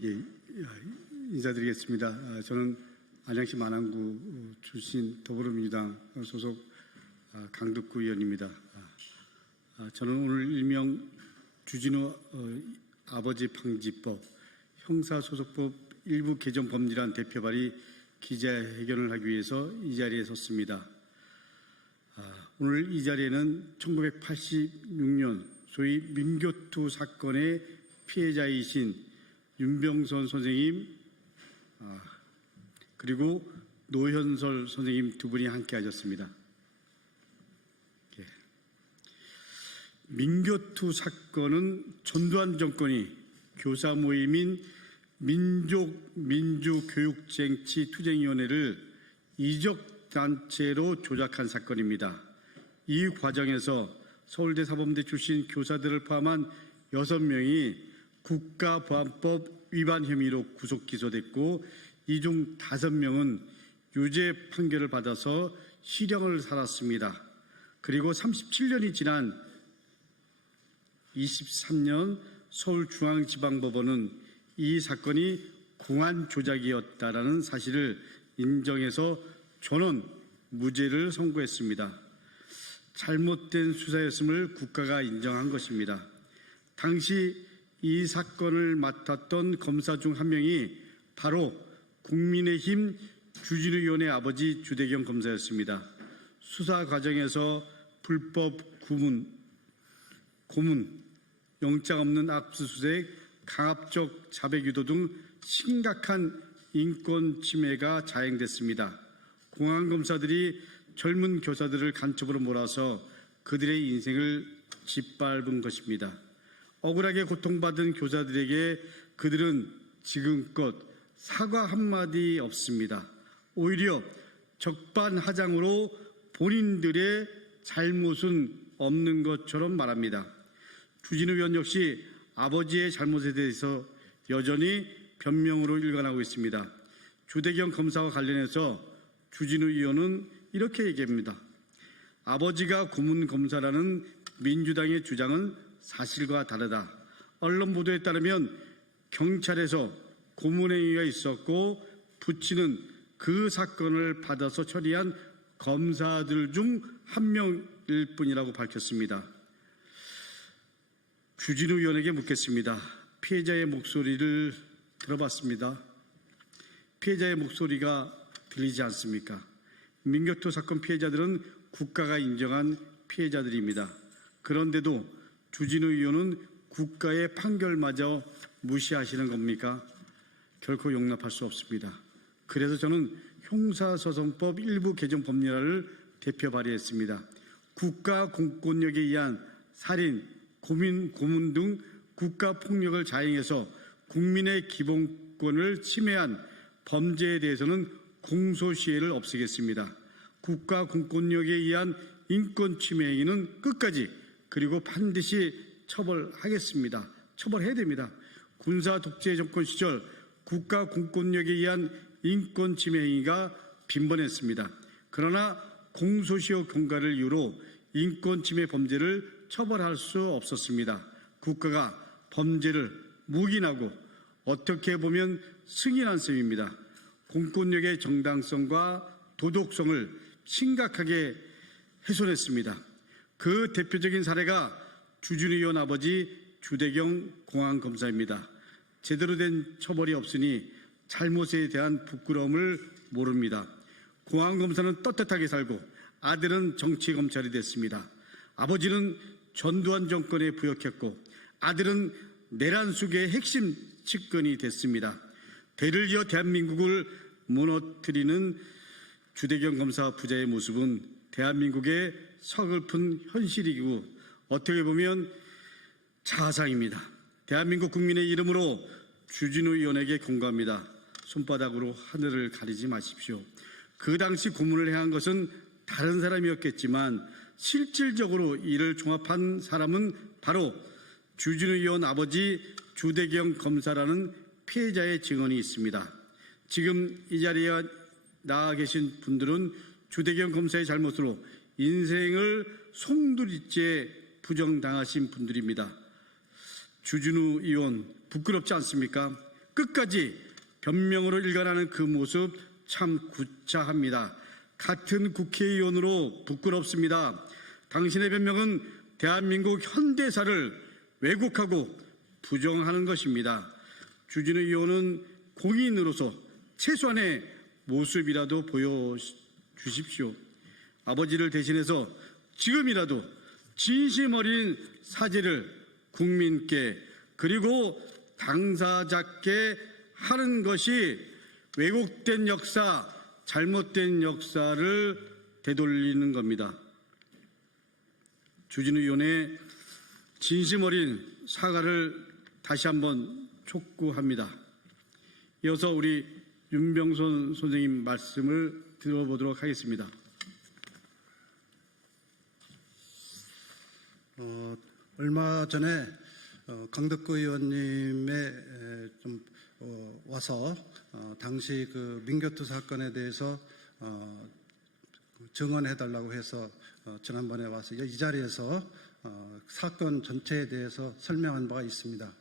예, 인사드리겠습니다. 아, 저는 안양시 만안구 출신 더불어민주당 소속 아, 강덕구 의원입니다. 아, 아, 저는 오늘 일명 주진우 어, 아버지 방지법 형사소송법 일부 개정 법률안 대표 발의 기자회견을 하기 위해서 이 자리에 섰습니다. 아, 오늘 이 자리에는 1986년 소위 민교투 사건의 피해자이신 윤병선 선생님 아, 그리고 노현설 선생님 두 분이 함께 하셨습니다. 예. 민교투 사건은 전두환 정권이 교사 모임인 민족 민주교육쟁취 투쟁위원회를 이적 단체로 조작한 사건입니다. 이 과정에서 서울대 사범대 출신 교사들을 포함한 6명이 국가보안법 위반 혐의로 구속 기소됐고 이중 5명은 유죄 판결을 받아서 실형을 살았습니다. 그리고 37년이 지난 23년 서울중앙지방법원은 이 사건이 공안 조작이었다라는 사실을 인정해서 전원 무죄를 선고했습니다. 잘못된 수사였음을 국가가 인정한 것입니다. 당시 이 사건을 맡았던 검사 중 한 명이 바로 국민의힘 주진우위원의 아버지 주대경 검사였습니다. 수사 과정에서 불법 구문, 고문, 영장 없는 압수수색, 강압적 자백 유도 등 심각한 인권 침해가 자행됐습니다. 공안 검사들이 젊은 교사들을 간첩으로 몰아서 그들의 인생을 짓밟은 것입니다. 억울하게 고통받은 교사들에게 그들은 지금껏 사과 한마디 없습니다. 오히려 적반하장으로 본인들의 잘못은 없는 것처럼 말합니다. 주진우 의원 역시 아버지의 잘못에 대해서 여전히 변명으로 일관하고 있습니다. 주대경 검사와 관련해서 주진우 의원은 이렇게 얘기합니다. 아버지가 고문 검사라는 민주당의 주장은 사실과 다르다. 언론 보도에 따르면 경찰에서 고문행위가 있었고 부치는 그 사건을 받아서 처리한 검사들 중 한 명일 뿐이라고 밝혔습니다. 주진우 의원에게 묻겠습니다. 피해자의 목소리를 들어봤습니다. 피해자의 목소리가 들리지 않습니까? 민교토 사건 피해자들은 국가가 인정한 피해자들입니다. 그런데도 주진우 의원은 국가의 판결마저 무시하시는 겁니까? 결코 용납할 수 없습니다. 그래서 저는 형사소송법 일부 개정 법률안을 대표 발의했습니다. 국가 공권력에 의한 살인, 고민, 고문 등 국가 폭력을 자행해서 국민의 기본권을 침해한 범죄에 대해서는 공소시효를 없애겠습니다. 국가 공권력에 의한 인권 침해 행위는 끝까지 그리고 반드시 처벌하겠습니다. 처벌해야 됩니다. 군사 독재 정권 시절 국가 공권력에 의한 인권 침해 행위가 빈번했습니다. 그러나 공소시효 경과를 이유로 인권 침해 범죄를 처벌할 수 없었습니다. 국가가 범죄를 묵인하고 어떻게 보면 승인한 셈입니다. 공권력의 정당성과 도덕성을 심각하게 훼손했습니다. 그 대표적인 사례가 주준우 의원 아버지 주대경 공안검사입니다. 제대로 된 처벌이 없으니 잘못에 대한 부끄러움을 모릅니다. 공안검사는 떳떳하게 살고 아들은 정치검찰이 됐습니다. 아버지는 전두환 정권에 부역했고 아들은 내란 속의 핵심 측근이 됐습니다. 대를 이어 대한민국을 무너뜨리는 주대경 검사 부자의 모습은 대한민국의 서글픈 현실이고 어떻게 보면 자상입니다. 대한민국 국민의 이름으로 주진우 의원에게 공감합니다. 손바닥으로 하늘을 가리지 마십시오. 그 당시 고문을 행한 것은 다른 사람이었겠지만 실질적으로 이를 종합한 사람은 바로 주진우 의원 아버지 주대경 검사라는 피해자의 증언이 있습니다. 지금 이 자리에 나와 계신 분들은 주대경 검사의 잘못으로 인생을 송두리째 부정당하신 분들입니다. 주진우 의원 부끄럽지 않습니까? 끝까지 변명으로 일관하는 그 모습 참 구차합니다. 같은 국회의원으로 부끄럽습니다. 당신의 변명은 대한민국 현대사를 왜곡하고 부정하는 것입니다. 주진우 의원은 공인으로서 최소한의 모습이라도 보여 주십시오. 아버지를 대신해서 지금이라도 진심 어린 사죄를 국민께 그리고 당사자께 하는 것이 왜곡된 역사, 잘못된 역사를 되돌리는 겁니다. 주진우 의원의 진심 어린 사과를 다시 한번 촉구합니다. 이어서 우리 윤병선 선생님 말씀을 들어보도록 하겠습니다. 어, 얼마 전에 어, 강덕구 의원님의 에, 좀 어, 와서 어, 당시 그 민교투 사건에 대해서 어, 그 증언해달라고 해서 어, 지난번에 와서 이 자리에서 어, 사건 전체에 대해서 설명한 바가 있습니다.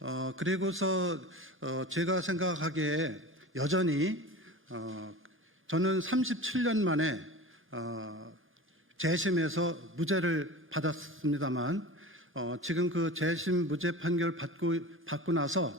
어, 그리고서 어, 제가 생각하기에 여전히 어, 저는 37년 만에 어, 재심에서 무죄를 받았습니다만 어, 지금 그 재심 무죄 판결 받고 받고 나서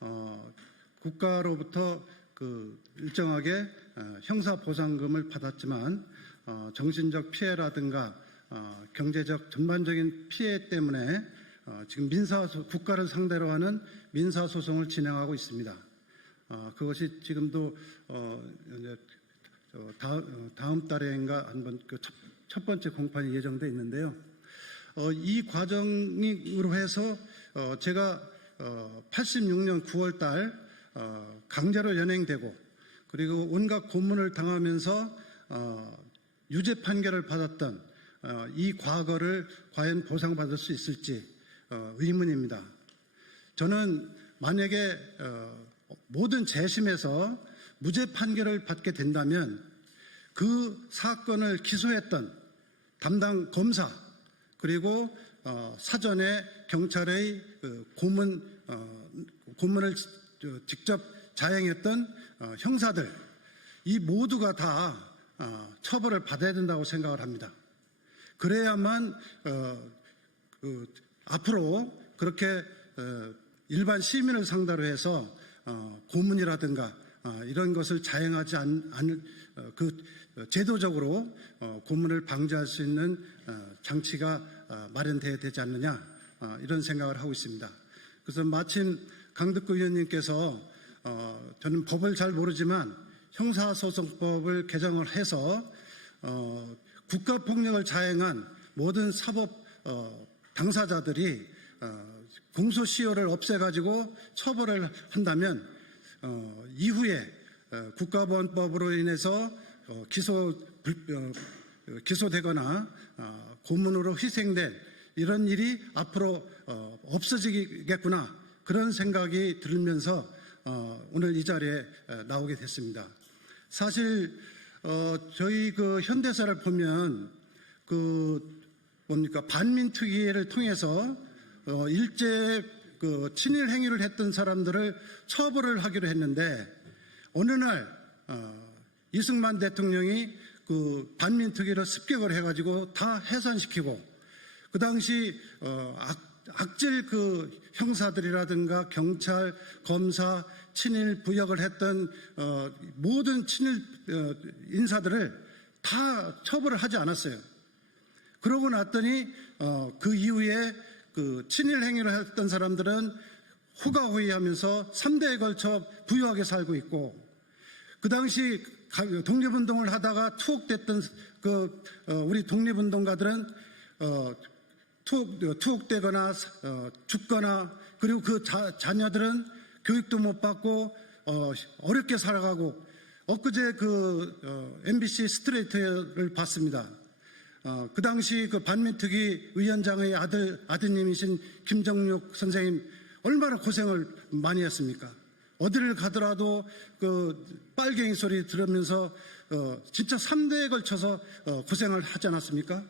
어, 국가로부터 그 일정하게 어, 형사 보상금을 받았지만 어, 정신적 피해라든가 어, 경제적 전반적인 피해 때문에 어, 지금 민사 소- 국가를 상대로 하는 민사 소송을 진행하고 있습니다. 어, 그것이 지금도 어, 다음, 어, 다음 달에인가 한번 그 첫, 첫 번째 공판이 예정돼 있는데요. 어, 이 과정으로 해서 어, 제가 어, 86년 9월 달 어, 강제로 연행되고 그리고 온갖 고문을 당하면서 어, 유죄 판결을 받았던 어, 이 과거를 과연 보상받을 수 있을지 어, 의문입니다. 저는 만약에 어, 모든 재심에서 무죄 판결을 받게 된다면 그 사건을 기소했던 담당 검사 그리고 어, 사전에 경찰의 그 고문 어, 고문을 직접 자행했던 어, 형사들 이 모두가 다 어, 처벌을 받아야 된다고 생각을 합니다. 그래야만 어, 그 앞으로 그렇게 어, 일반 시민을 상대로 해서 어, 고문이라든가 어, 이런 것을 자행하지 않, 않을 어, 그 어, 제도적으로 어, 고문을 방지할 수 있는 어, 장치가 어, 마련돼야 되지 않느냐 어, 이런 생각을 하고 있습니다. 그래서 마침 강덕구 의원님께서 어, 저는 법을 잘 모르지만 형사소송법을 개정을 해서 어, 국가폭력을 자행한 모든 사법 어, 당사자들이 어, 공소시효를 없애가지고 처벌을 한다면 어, 이후에 어, 국가보안법으로 인해서 어, 기소 불, 어, 어, 기소되거나 어, 고문으로 희생된 이런 일이 앞으로 어, 없어지겠구나 그런 생각이 들면서 어, 오늘 이 자리에 어, 나오게 됐습니다. 사실 어, 저희 그 현대사를 보면 그 뭡니까 반민특위를 통해서 어, 일제 그 친일 행위를 했던 사람들을 처벌을 하기로 했는데 어느 날 어, 이승만 대통령이 그 반민특위를 습격을 해가지고 다 해산시키고 그 당시 어, 악, 악질 그 형사들이라든가 경찰, 검사, 친일 부역을 했던 어, 모든 친일 어, 인사들을 다 처벌을 하지 않았어요. 그러고 났더니 어, 그 이후에 그 친일 행위를 했던 사람들은 호가호위하면서 3대에 걸쳐 부유하게 살고 있고 그 당시 가- 독립운동을 하다가 투옥됐던 그 어, 우리 독립운동가들은 어, 투옥, 투옥되거나 어, 죽거나 그리고 그 자, 자녀들은 교육도 못 받고 어, 어렵게 살아가고 엊그제 그 어, MBC 스트레이트를 봤습니다. 어, 그 당시 그 반민특위 위원장의 아들 아드님이신 김정육 선생님 얼마나 고생을 많이 했습니까? 어디를 가더라도 그 빨갱이 소리 들으면서 어, 진짜 3대에 걸쳐서 어, 고생을 하지 않았습니까?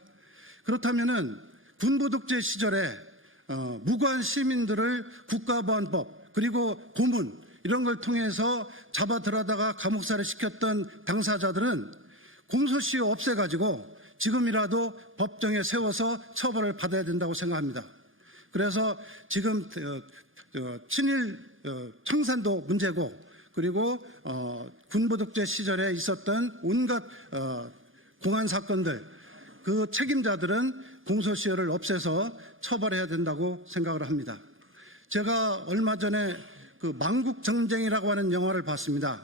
그렇다면은 군부 독재 시절에 어, 무고한 시민들을 국가보안법 그리고 고문 이런 걸 통해서 잡아 들어다가 감옥살이 시켰던 당사자들은 공소시효 없애가지고 지금이라도 법정에 세워서 처벌을 받아야 된다고 생각합니다. 그래서 지금 어, 어, 친일 어, 청산도 문제고 그리고 어, 군부독재 시절에 있었던 온갖 어, 공안 사건들 그 책임자들은 공소시효를 없애서 처벌해야 된다고 생각을 합니다. 제가 얼마 전에 그 망국 전쟁이라고 하는 영화를 봤습니다.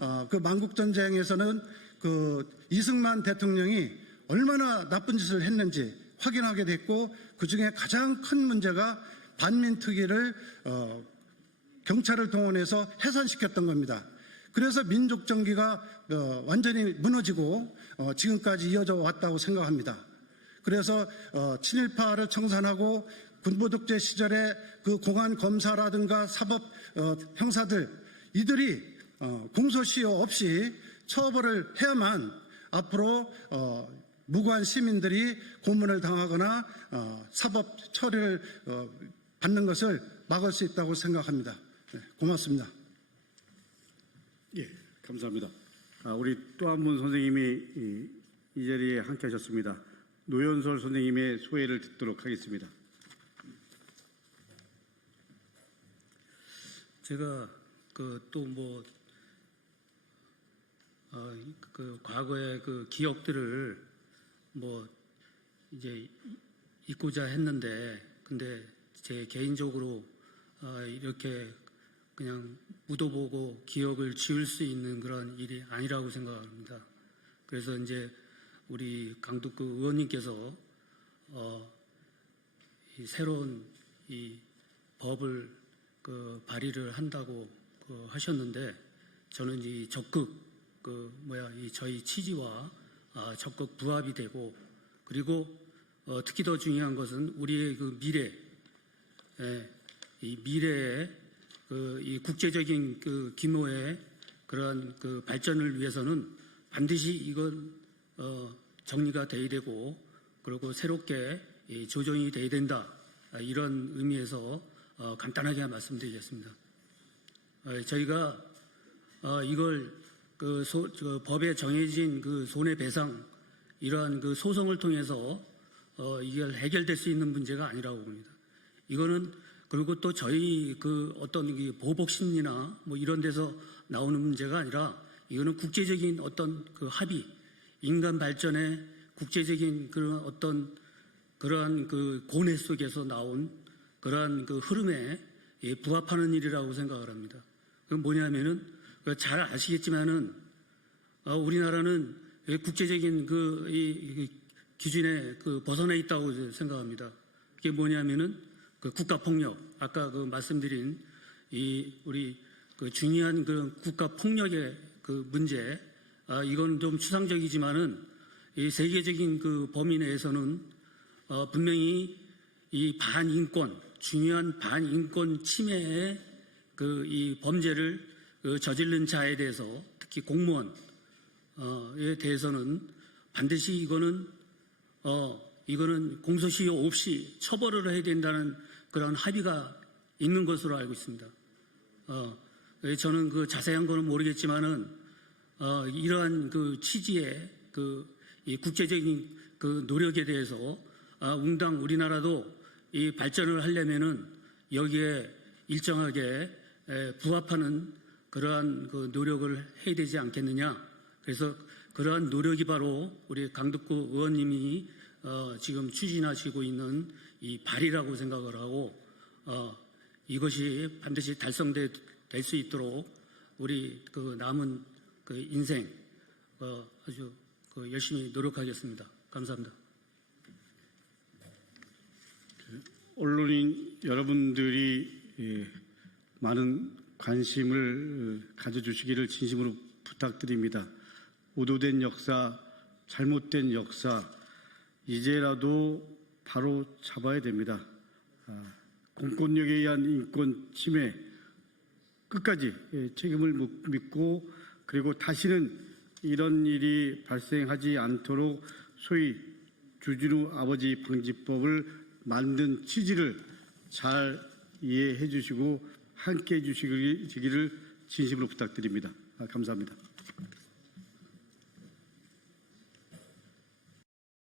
어, 그 망국 전쟁에서는 그 이승만 대통령이 얼마나 나쁜 짓을 했는지 확인하게 됐고 그 중에 가장 큰 문제가 반민특위를 어, 경찰을 동원해서 해산시켰던 겁니다. 그래서 민족 정기가 어, 완전히 무너지고 어, 지금까지 이어져 왔다고 생각합니다. 그래서 어, 친일파를 청산하고 군부독재 시절에 그 공안 검사라든가 사법 어, 형사들 이들이 어, 공소시효 없이 처벌을 해야만 앞으로 어, 무고한 시민들이 고문을 당하거나 어, 사법 처리를 어, 받는 것을 막을 수 있다고 생각합니다. 네, 고맙습니다. 예, 감사합니다. 아, 우리 또 한 분 선생님이 이, 이 자리에 함께 하셨습니다. 노현설 선생님의 소회를 듣도록 하겠습니다. 제가 그또뭐 어, 그 과거의 그 기억들을 뭐 이제 잊고자 했는데 근데 제 개인적으로 어, 이렇게 그냥 묻어보고 기억을 지울 수 있는 그런 일이 아니라고 생각합니다. 그래서 이제 우리 강덕구 의원님께서 어, 이 새로운 이 법을 그 발의를 한다고 그 하셨는데 저는 이 적극 그 뭐야 이 저희 취지와 아, 적극 부합이 되고 그리고 어, 특히 더 중요한 것은 우리의 그 미래 예, 이 미래의 그 이 국제적인 그 규모의 그러한 그 발전을 위해서는 반드시 이건 어, 정리가 돼야 되고 그리고 새롭게 이 조정이 돼야 된다 아, 이런 의미에서 어, 간단하게 말씀드리겠습니다. 어, 저희가 어, 이걸 그 소- 그 법에 정해진 그 손해배상 이러한 그 소송을 통해서 어, 이걸 해결될 수 있는 문제가 아니라고 봅니다. 이거는 그리고 또 저희 그 어떤 이 보복 심리나 뭐 이런 데서 나오는 문제가 아니라 이거는 국제적인 어떤 그 합의, 인간 발전의 국제적인 그런 어떤 그러한 그 고뇌 속에서 나온 그러한 그 흐름에 예, 부합하는 일이라고 생각을 합니다. 그 뭐냐면은 그 잘 아시겠지만은 어, 우리나라는 예, 국제적인 그 기준에 그 벗어나 있다고 생각합니다. 그게 뭐냐면은 그 국가 폭력 아까 그 말씀드린 이 우리 그 중요한 그 국가 폭력의 그 문제 아 이건 좀 추상적이지만은 이 세계적인 그 범위 내에서는 어, 분명히 이 반인권 중요한 반인권 침해의 그 이 범죄를 그 저지른 자에 대해서 특히 공무원에 대해서는 반드시 이거는 어 이거는 공소시효 없이 처벌을 해야 된다는 그런 합의가 있는 것으로 알고 있습니다. 어 예, 저는 그 자세한 거는 모르겠지만은 어 이러한 그 취지의 그이 국제적인 그 노력에 대해서 아, 웅당 우리나라도 이 발전을 하려면은 여기에 일정하게 에, 부합하는 그러한 그 노력을 해야 되지 않겠느냐. 그래서 그러한 노력이 바로 우리 강덕구 의원님이 어, 지금 추진하시고 있는 이 발이라고 생각을 하고 어, 이것이 반드시 달성될 수 있도록 우리 그 남은 그 인생 어, 아주 그 열심히 노력하겠습니다. 감사합니다. 언론인 여러분들이 예, 많은 관심을 어, 가져주시기를 진심으로 부탁드립니다. 오도된 역사, 잘못된 역사, 이제라도 바로 잡아야 됩니다. 아, 공권력에 의한 인권 침해 끝까지 예, 책임을 묻- 믿고 그리고 다시는 이런 일이 발생하지 않도록 소위 주진우 아버지 방지법을 만든 취지를 잘 이해해 주시고 함께 해 주시기를 진심으로 부탁드립니다. 아, 감사합니다.